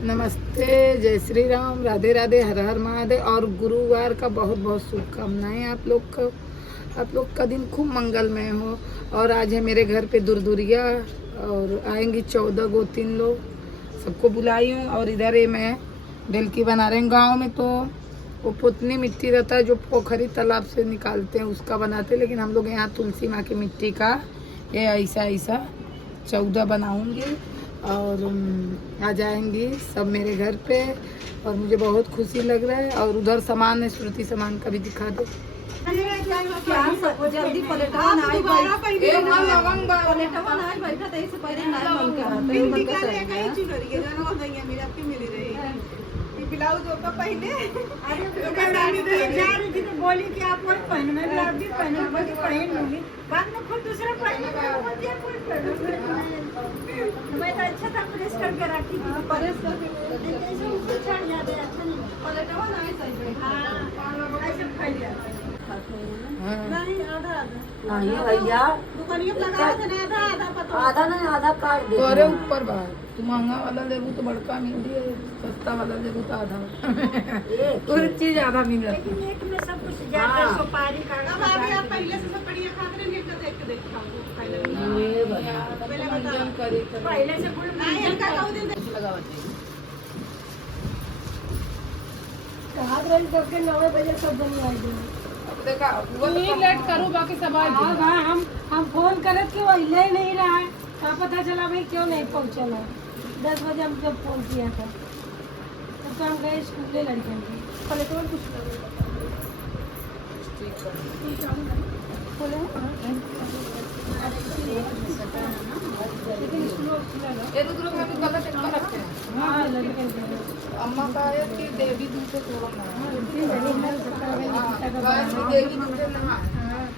नमस्ते, जय श्री राम, राधे राधे, हर हर महादेव। और गुरुवार का बहुत बहुत शुभकामनाएं आप लोग को। आप लोग का दिन खूब मंगलमय हो। और आज है मेरे घर पे दुरदुरिया और आएंगी 14 गोतिन लोग, सबको बुलाई हूँ। और इधर ये मैं ढेलकी बना रहे हैं। गाँव में तो वो पुतनी मिट्टी रहता है जो पोखरी तालाब से निकालते हैं, उसका बनाते हैं, लेकिन हम लोग यहाँ तुलसी माँ की मिट्टी का ये ऐसा ऐसा 14 बनाऊंगी और आ जाएंगी सब मेरे घर पे। और मुझे बहुत खुशी लग रहा है। और उधर सामान है, श्रुति सामान का भी दिखा दो। जल्दी पलटवा ना आई बैठा तई से पहले ना मन का कहीं चुनरिए जानवा गईया मेरा आपके मिल रही ये ब्लाउज ओका पहले अरे दुकानदारी दे चार जी ने बोली कि आप कोई पहन मैं भी आप भी पहन मुझे पहन लूंगी बाद में खुद दूसरा पहन मैं दिया कोई पहन मैं तो अच्छा था प्रेस करके रखी थी प्रेस करके ऐसे ऊपर चढ़ जाते अच्छा नहीं पलटवा ना आई सही हां ऐसे फैल जाता नहीं आधा नहीं भैया दुकानिया लगा दे ना आधा आधा पता आधा नहीं आधा काट दे। अरे ऊपर बाहर तू महंगा वाला लेबू तो बड़का मिल रही है, सस्ता वाला लेबू तो आधा पूरी चीज आधा मिल जाती है। लेकिन एक में सब कुछ जाकर सुपारी का अब अभी आप पहले से सुपारी खाते नहीं तो देख के दिखाओ पहले ये बता पहले बता पहले से बोल नहीं हल्का का दिन लगावा चाहिए। कहा रही तो के 9 बजे सब बन आएगी अब देखा वो तो लेट करूँ, बाकी सब आ हां जाए। हम फोन करत कि वो हिले नहीं रहा है क्या पता चला भाई क्यों नहीं पहुंचा है 10 बजे हम जब फोन किया था तब तो हम गए स्कूल लड़कियों के पहले तो कुछ बोले लेकिन स्कूल खुला ना ये रुद्र भाभी गलत एक रखते हैं। हां लड़कियों के अम्मा का है कि देवी दूध से थोड़ा ना देवी दूध से ना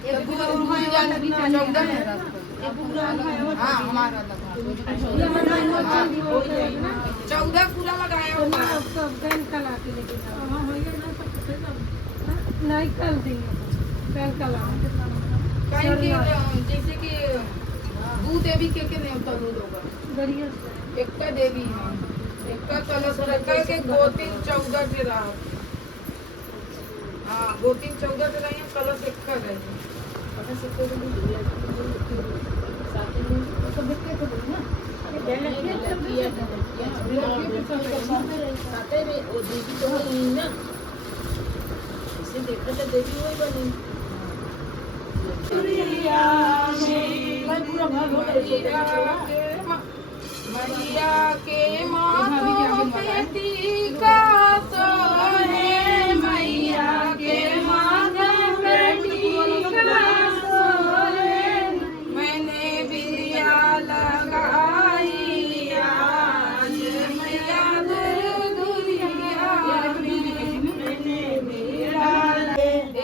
ये पूरा उर्मा जाने भी 14 है ये पूरा हां हमारा लगा 14 पूरा लगाया हुआ है। सब बैंक का ला के लेके जाओ हां हो गया ना सब नहीं कल देंगे बैंक का ला कहीं की जैसे कि दूध देवी के नहीं होता दूध होगा बढ़िया एक का देवी है, एक का कलश रखा के गोतिन 14 के रहा। हाँ गोतिन 14 के रही है, कलश एक का रही है। पता से कोई नहीं साथ में तो बिकते तो ना अरे साथे में वो देवी तो नहीं ना, इसे देखा तो देवी वही बनी। मैया के माथों पे टीका सोहे, मैया के माथों पे टीका सोहे, मैंने बिंदिया लगाई आज मैया दुर्दुरिया मैंने मेरा।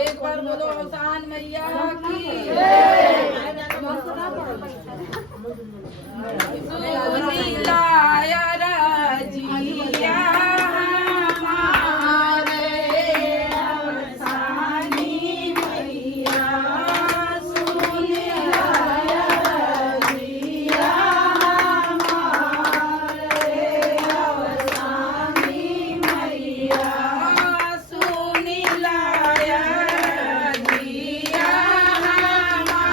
एक बार बोलो हसान मैया की लाया राजिया हमारे अवसानी मैया सुन लाया राजिया हमारे अवसानी मैया सुन लाया राजिया हमारे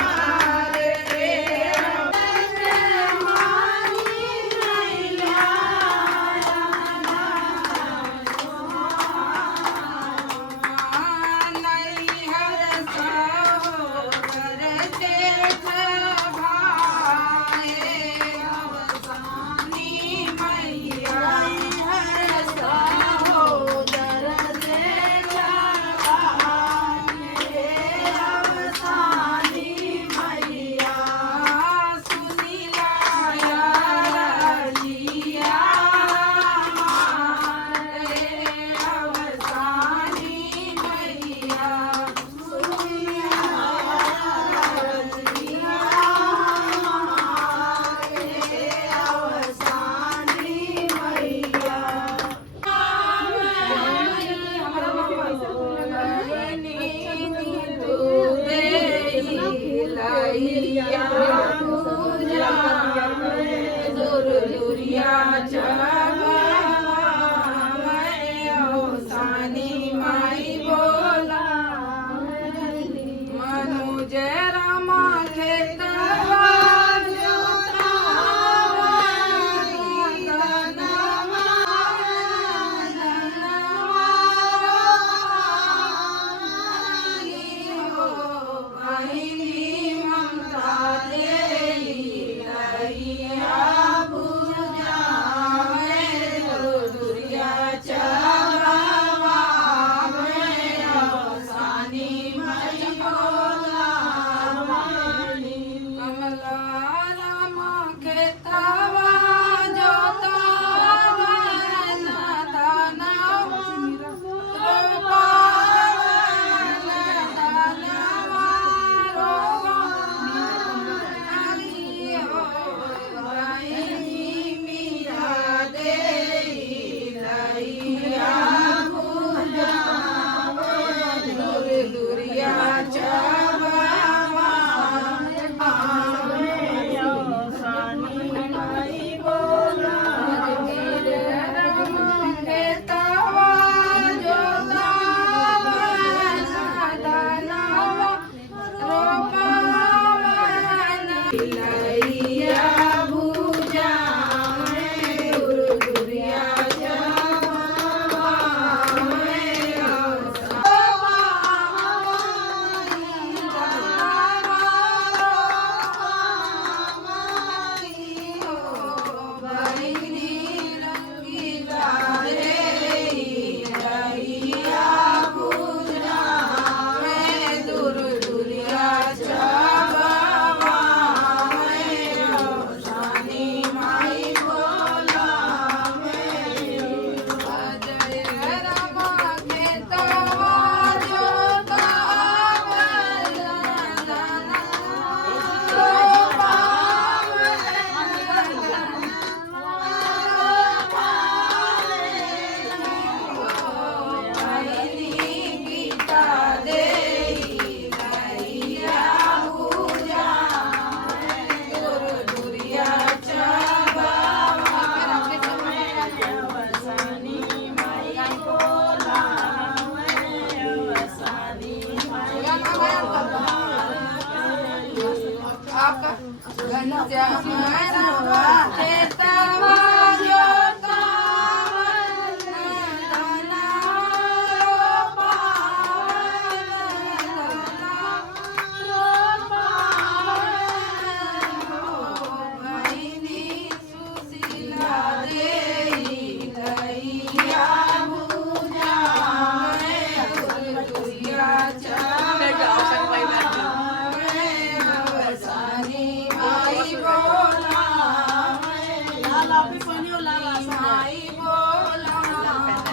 माई बोलाई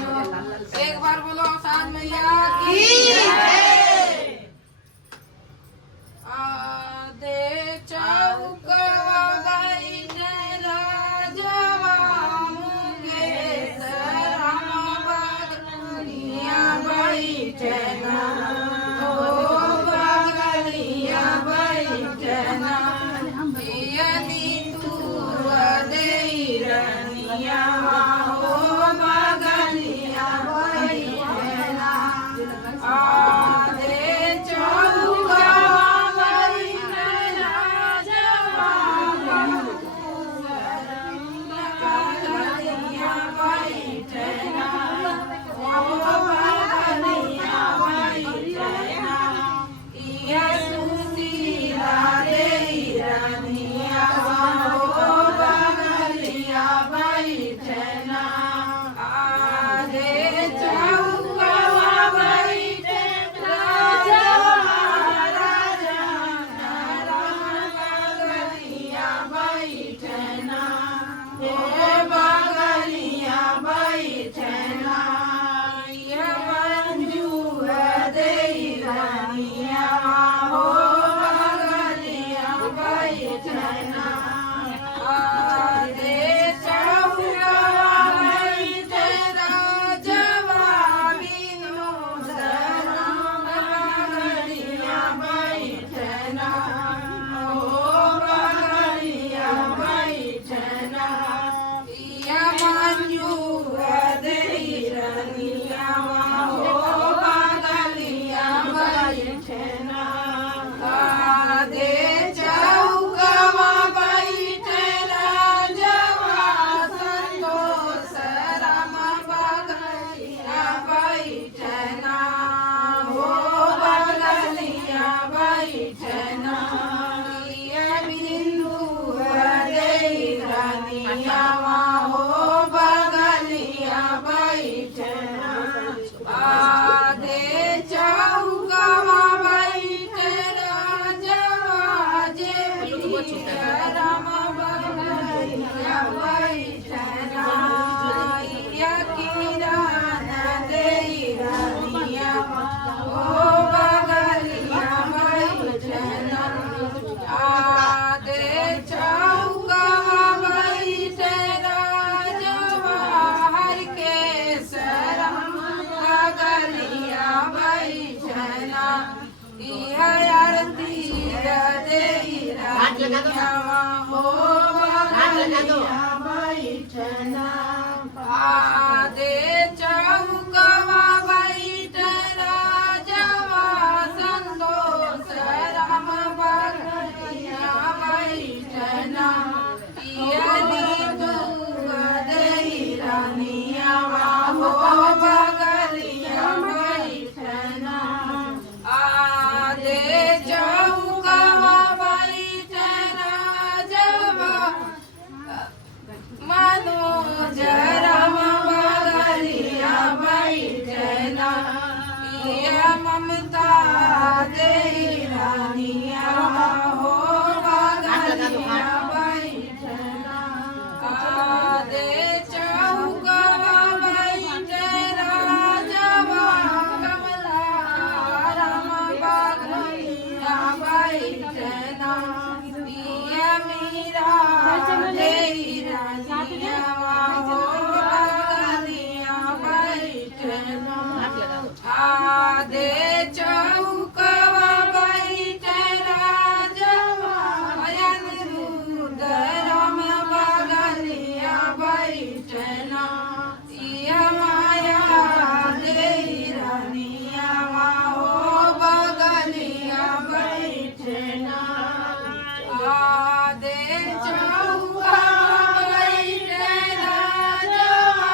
हो। एक बार बोलो साथ मैया की आदे चौका बैठे राजवा मुकेश राम बगलिया बैठे ना हो बगलिया बैठे ना यदि तू दे रनिया हो बगलिया बैठे ना आदे चौका आदे चौकवा बैठे राजवा संतोष राम बगलिया बैठे ना यदि तू दे रनिया हो बगलिया बैठे ना आदे चौकवा बैठे राजवा मनोज राम बगलिया बैठे ना ये ममता दे रानिया हो बगलिया बैठे ना आदे चौकवा बैठे राजवा कमला राम बगलिया बैठे ना ये मीरा दे रानिया हो बगलिया बैठे ना आदे चौकवा बैठे राजवा अनिरुद्ध राम बगलिया बैठे ना ये माया दे रानिया हो बगलिया बैठे ना आदे चौकवा बैठे राजवा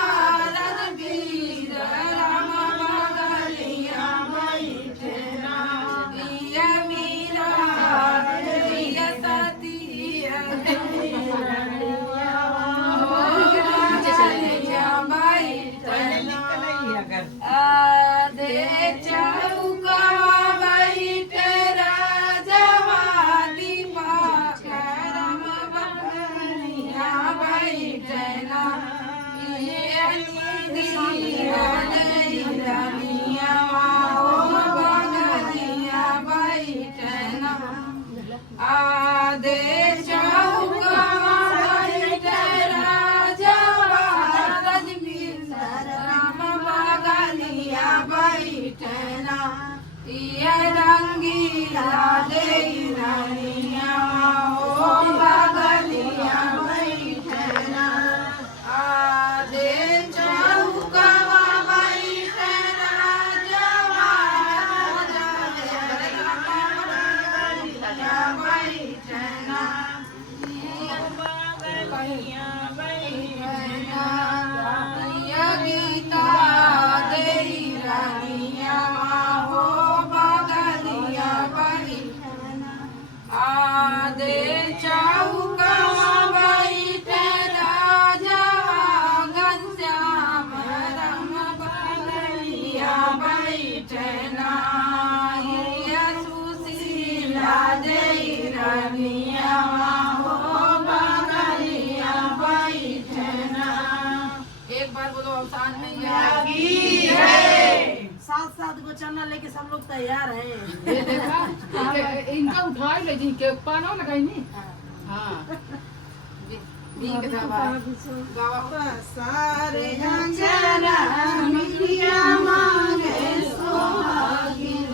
रघुवीर राम बगलिया बैठे ना ये मीरा प्रिय सती हो बगलिया बैठना ये निंदिया रानिया हो बगलिया बैठना आदे चौका बैठे राजवा रजनींदर राम बगलिया बैठना ये रंगीला दे रानिया हो बगलिया बैठना आदे चौका बैठे राजवा बगलिया बैठना बगलिया बैठना ये गीता दे रानिया हो बगलिया बैठना आदे चौका बैठे राजवा घनश्याम राम बगलिया बैठना ये सुशीला दे रानिया हो बगलिया बैठना। एक बार बोलो अवसान मैया की है। साथ साथ को चलना लेके सब लोग तैयार है। ये देखा इनका उठाई ले जी के पाना लगाई नहीं। हाँ दीन के गावा सारे अंजना मिलिया मांगे सोहागिन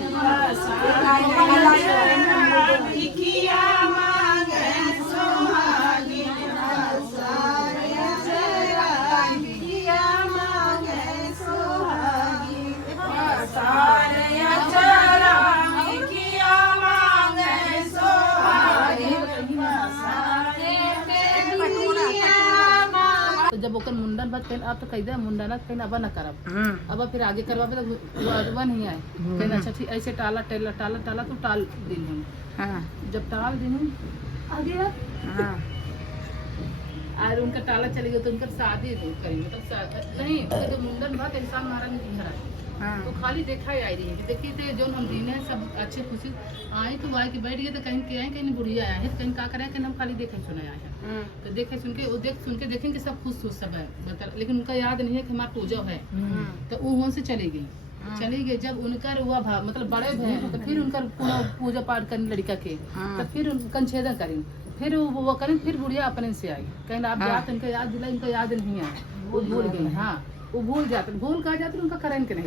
लिखिया मांगे सोहागिन सारे अंजना मिलिया मांगे सोहागिन सारे अचरा लिखिया मांगे सोहागिन तो जब ओकर मुंडन बात कल आप तो कह दे मुंडन कहीं अब न करब अब फिर आगे करवाबे तो वन ही आए कहीं अच्छा ठीक ऐसे टाला टाला टाला टाला तो टाल दिन हम जब टाल दिन हम आगे और उनका टाला चले गया तो उनका शादी करेंगे मतलब नहीं तो मुंडन बात इंसान महाराज नहीं घर तो खाली देखा ही आई रही है कि देखिए थे जो हम दिन है सब अच्छे खुशी आए तो आए कि बैठ गए तो कहीं के आए कहीं बुढ़िया आए तो कहीं का करे कहीं हम खाली देखे सुने आए हैं तो देखे सुन के वो सुन के देखेंगे सब खुश खुश सब है मतलब लेकिन उनका याद नहीं है कि हमारा पूजा है तो वो वहाँ से चली गई जब उनका हुआ भाव मतलब बड़े भय तो फिर उनका पूरा पूजा पाठ करने लड़का के तो फिर उनका छेदन करें फिर वो करें फिर बुढ़िया अपने से आई कहीं आप याद उनका याद दिला उनका याद नहीं आया वो भूल गई। हाँ वो भूल जाते भूल कहा जाते उनका करें के नहीं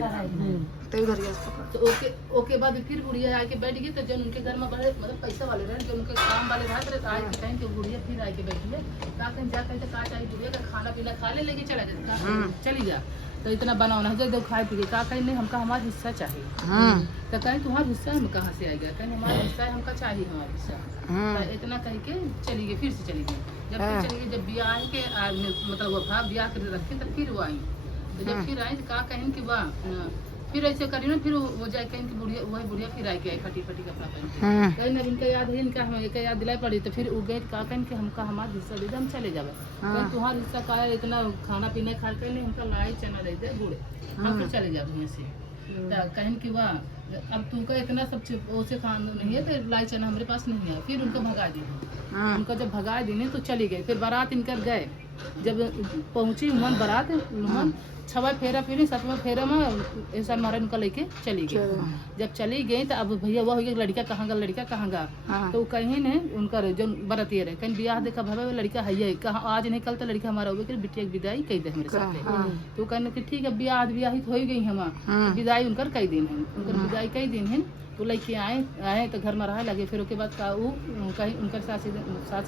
तो ओके बाद फिर बुढ़िया आके बैठ गई तो जब उनके घर में बड़े मतलब पैसा वाले रहे जो उनके काम वाले रहे तो आए के कहीं तो बुढ़िया फिर आके बैठी है का कहीं जा कहीं का चाहिए बुढ़िया का खाना पीना खा ले लेके चला जाता चली जा तो इतना बनाना है जब खाए पी का कहीं नहीं हमका हमारा हिस्सा चाहिए तो कहीं तुम्हारा हिस्सा हम कहाँ से आएगा कहीं हमारा हिस्सा हमका चाहिए हमारा हिस्सा तो इतना कह के चली गई फिर से चली गई जब फिर चली गई जब ब्याह के मतलब वो भाव ब्याह कर रखे तो फिर वो आई तो जब फिर आई तो का कहें कि वाह फिर ऐसे करी ना फिर वो जाए कहीं की बुढ़िया वही बुढ़िया फिर आई के आई फटी फटी कपड़ा पहन के कहीं ना इनका याद है इनका हमें एक याद दिलाई पड़ी तो फिर वो गए का कहें कि हमका हमारा हिस्सा दे दे हम चले जावे कहीं तुम्हारा हिस्सा का है इतना खाना पीने खा के नहीं हमका लाई चना दे दे गुड़ हम फिर चले जावे यहाँ से तो कहें कि वाह अब तुमका इतना सब उसे खाना नहीं है तो लाई चना हमारे पास नहीं है फिर उनका भगा दी उनका जब भगा दी तो चली गई फिर बारात इनकर गए जब पहुंची उमन बारात उमन छवा फेरा फिर सातवां फेरा में ऐसा मारा उनका लेके चली गई जब चली गई तो अब भैया वह लड़का कहाँ गा तो कहीं ने उनका जो बरतिया रहे कहीं ब्याह देखा भाई लड़का है कहाँ आज नहीं कल तो लड़का हमारा हो गया बिटिया की विदाई कई दे हमारे साथ तो कहने की ठीक है ब्याह विवाहित हो गई हम विदाई उनकर कई दिन है उनकर विदाई कई दिन है तो लड़के आए तो घर में रहा लगे फिर उसके बाद का वो कहीं उनकर सास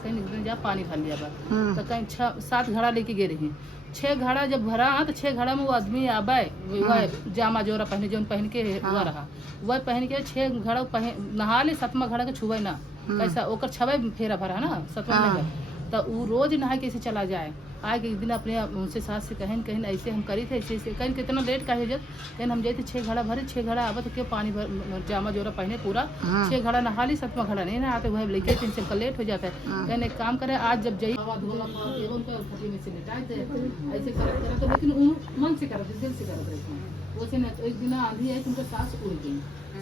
कहीं निकल जा पानी भर लिया बा तो कहीं 6-7 घड़ा लेके गए रही 6 घड़ा जब भरा तो 6 घड़ा में वो आदमी आबे वह जामा जोरा पहने जो पहन के हुआ रहा वह पहन के 6 घड़ा नहा ले 7वां घड़ा के छुए ना कैसा ओकर 6 फेरा भरा ना 7वां तो वो रोज नहा कैसे चला जाए आए एक दिन अपने उनसे सास से कहें ऐसे हम करी थे ऐसे कहीं कितना लेट का है जब कहीं हम जाते 6 घड़ा भरे 6 घड़ा आवा तो क्या पानी भर जामा जोरा पहने पूरा 6 घड़ा नहा ली 7वां घड़ा नहीं नहाते वह लेके इनसे लेट हो जाता है कहने एक काम करे आज जब जाइए में से लेटाए थे ऐसे करा तो लेकिन मन से करा दिल से करा रहे वैसे न एक दिन आंधी आई तुमको सास उड़ गई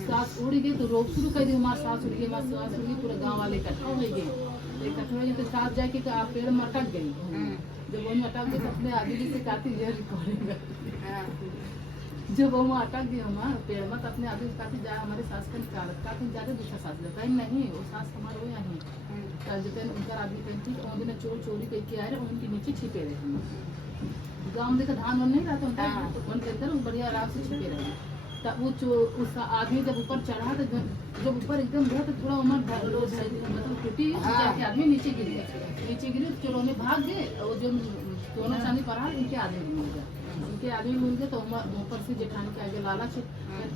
सास उड़ गई तो रोक शुरू कर दी हमारे सास उड़ गई हमारे सास उड़ गई पूरा गाँव वाले इकट्ठा हो गए तो सास जाके पेड़ में अटक गई जब वो अटक गए तो अपने आदमी से काती ये रिकॉर्डिंग हाँ। जब वो अटक गए हम पेड़ मत अपने आदमी से काती जाए हमारे सास का निकालत का तुम ज्यादा दूसरा सास जाता है नहीं वो सास हमारे वो यहाँ कल जो पेन उनका आदमी पेन थी और दिन चोर चोरी करके आए रहे उनके नीचे छिपे रहे हम गाँव में देखा धान वन नहीं रहता उनका वन के अंदर बढ़िया आराम से छिपे रहे तब वो उस आदमी जब ऊपर चढ़ा तो जब ऊपर एकदम गया तो थोड़ा उम्र मतलब टूटी जाके आदमी नीचे गिरी तो चोरों ने भाग गए और जो दोनों चांदी पर इनके आदमी मिल गया उनके आदमी मिल गए तो ऊपर से जेठानी के आगे लालच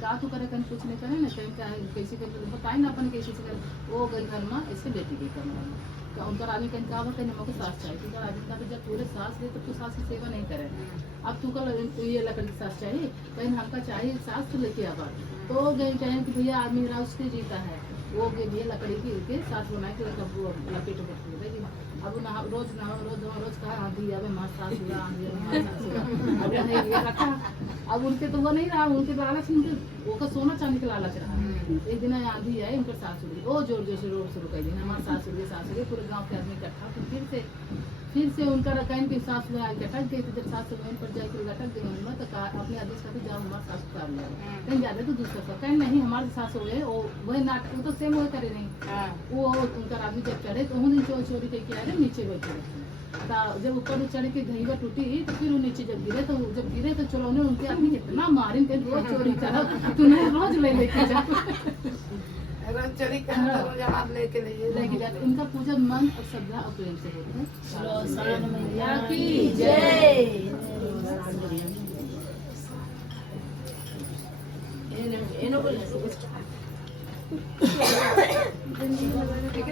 का तो करे कहीं कुछ नहीं करे ना कहीं क्या कैसे करके बताए ना अपन कैसे से करे वो गई घर में इससे बेटी गई करना तो उनका आदमी कहीं कहा कहीं नमक सास चाहिए उनका आदमी का जब पूरे सास ले तो तू सास की सेवा नहीं करे अब तू कल ये लकड़ी की सास चाहिए कहीं हमका चाहिए सास तो लेके आवा तो गए कहें कि भैया आदमी मेरा उससे जीता है वो गए भैया लकड़ी के सास बना के लपेट देगी अब रोज कहा आंधी आवे माँ सास हुआ आंधी अब ये रखा अब उनके तो वो नहीं रहा उनके लालच उनके वो का सोना चांदी का लालच रहा एक दिन आंधी आई उनके सास हुई ओ जोर जोर से रोड शुरू कर दी हमारे सास हुई पूरे गाँव के आदमी इकट्ठा तो फिर से उनका रकाइन की सास में आगे अटक गई तो जब सास वहीं पर जाकर अटक गई उनमें तो अपने आदेश का जाओ हमारे सास उतार लिया कहीं ज्यादा तो दूसरा का कहीं नहीं हमारे सास हुए वही नाटक वो तो सेम वही करे नहीं वो उनका आदमी जब चढ़े तो उन दिन चोरी करके आए नीचे बैठे जब ऊपर चढ़ के धईवा टूटी तो फिर वो नीचे जब गिरे तो चलो उनके आदमी कितना मारे रोज चोरी करा तूने रोज लेके जा रोज चोरी करना तो रोज आप लेके जाते उनका पूजा मन और श्रद्धा और प्रेम से होता है रोशन मैया की जय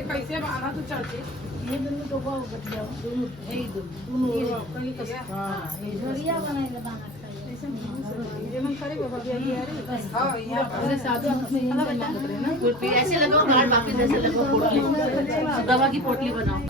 कैसे बाहर तो चढ़ते ये दोनों तो बहुत बढ़िया दोनों है दोनों हां ये झोरिया बनाए के दाना खाइए ऐसे ये मन करे बाबा भी यार हां यहाँ अरे साधु में ये लग रहे ना पोटली ऐसे लगाओ कार्ड वापस जैसे लगाओ पोटली दवा की पोटली बनाओ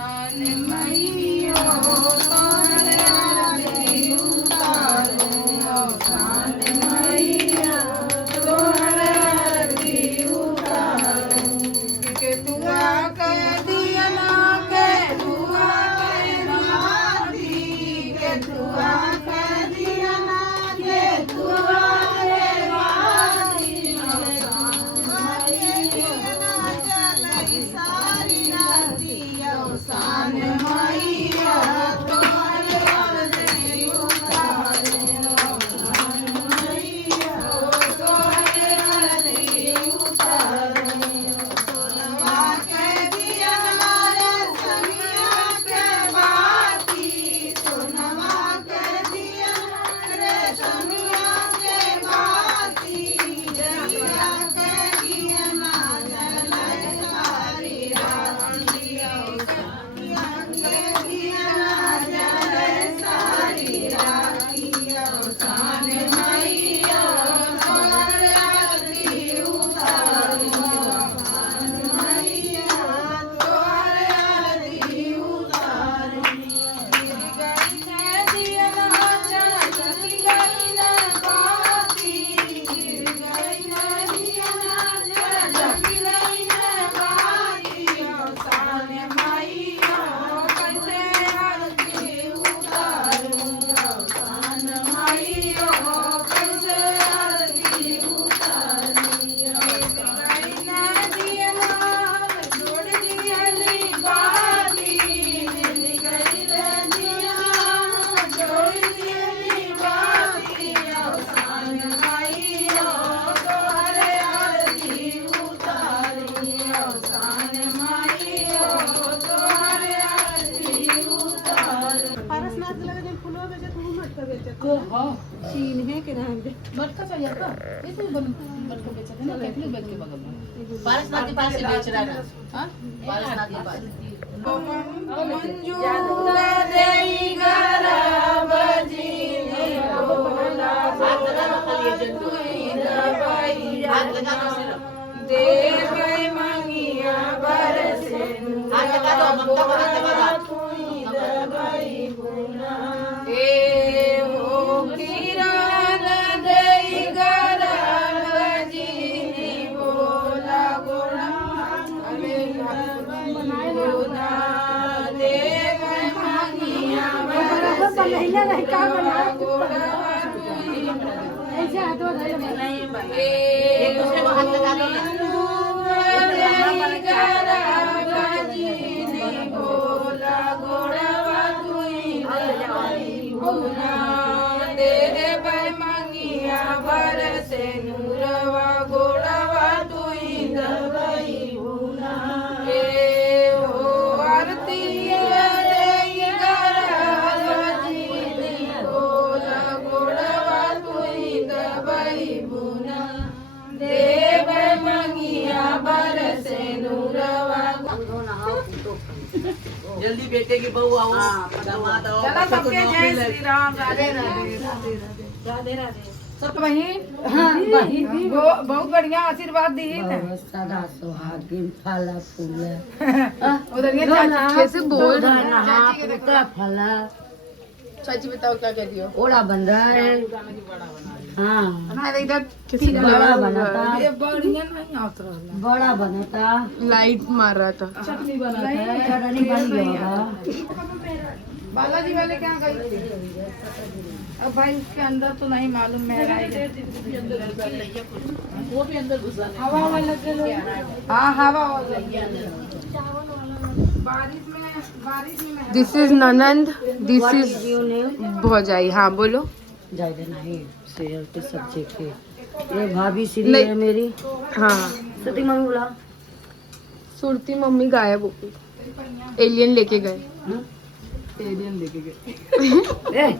चीन है कि नाम दे मटका चाहिए आपका कैसे मटका बेचा था ना कैसे बेच के बगल में पारसनाथ के पास से बेच रहा है हां पारसनाथ के पास देव लहला रही का बना ऐसे हाथ एक दूसरे को हाथ लगा दो जल्दी बेटे की बहू आओ दामाद आओ चलो सबके जय श्री राम। राधे राधे राधे राधे राधे सब वही वो बहुत बढ़िया आशीर्वाद दी है सदा सुहागिन फला फूल उधर ये चाची कैसे बोल फला चाची बताओ क्या कहती हो। ओला बन रहा है हाँ हमारे इधर किसी बड़ा बना था ये बढ़िया नहीं आता रहा। बड़ा बना था लाइट मार रहा था। चटनी बना था चटनी बन गया बालाजी वाले क्या गई थी। अब भाई उसके अंदर तो नहीं मालूम मेरा वो भी अंदर घुसा हवा वाला हाँ हवा वाला बारिश में दिस इज ननंद दिस इज भौजाई। हाँ बोलो। ज्यादा नहीं सीरियल के सब्जेक्ट के ये भाभी श्री नहीं। है मेरी हाँ सती मम्मी बोला सुरती मम्मी गायब हो गई एलियन लेके गए। हाँ? एलियन लेके गए। ए,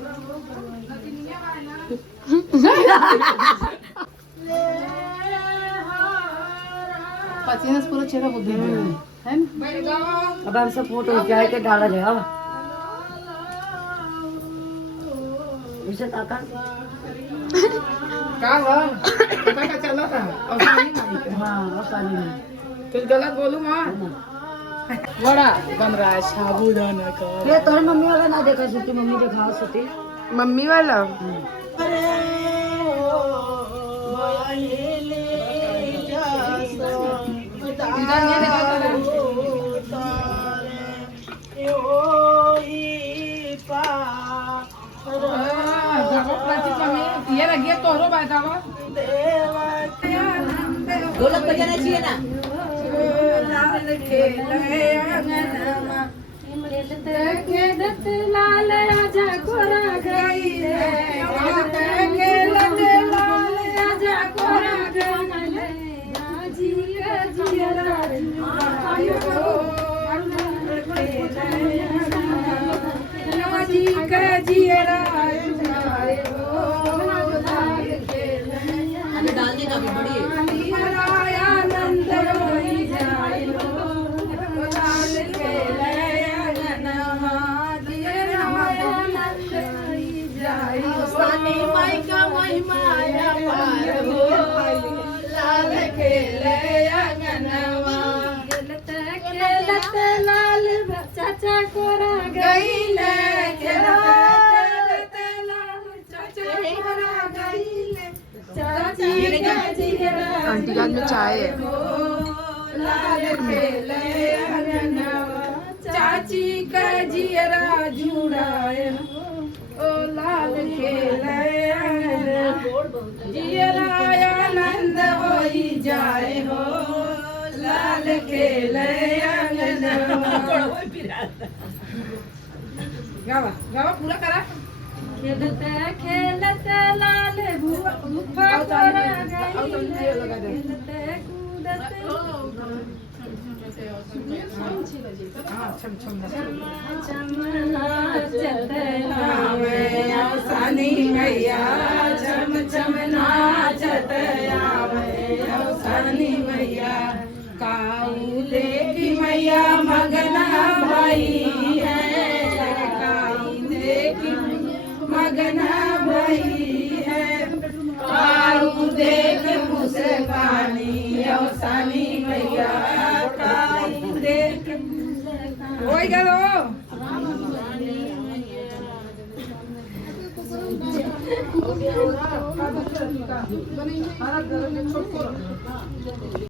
पसीना से पूरा चेहरा वो भीग गया है ना। अब हम सब फोटो खिंचा के डाला जाएगा इसे ताका क्या हुआ पता का चला था और सानी नहीं था। हाँ और सारी में कुछ गलत बोलूँ माँ बड़ा बन रहा है साबुदाना का। ये तोर मम्मी वाला ना देखा सती मम्मी देखा सती मम्मी वाला इधर ये देखा ये रखिए तोहरो बैठावा ढोलक बजाना चाहिए ना लाल राजा कोरा गई राजा कोरा डालने का भी बड़ी लाल चाचा कोरा गई आंटी के हाथ में चाय है। चाची का जियरा जुड़ाए ओ लाल खेले जियरा आनंद होई जाए हो लाल खेले गावा गावा पूरा करा खेलते खेलते लाल भूखा कोरा गई खेलते कूदते सानी मैया चम चम नाचत सानी मैया काऊ देखी मैया मगना भाई है काऊ देखी मगना भाई है काऊ देख मुस्कानी सानी मैया काऊ देख होई गलो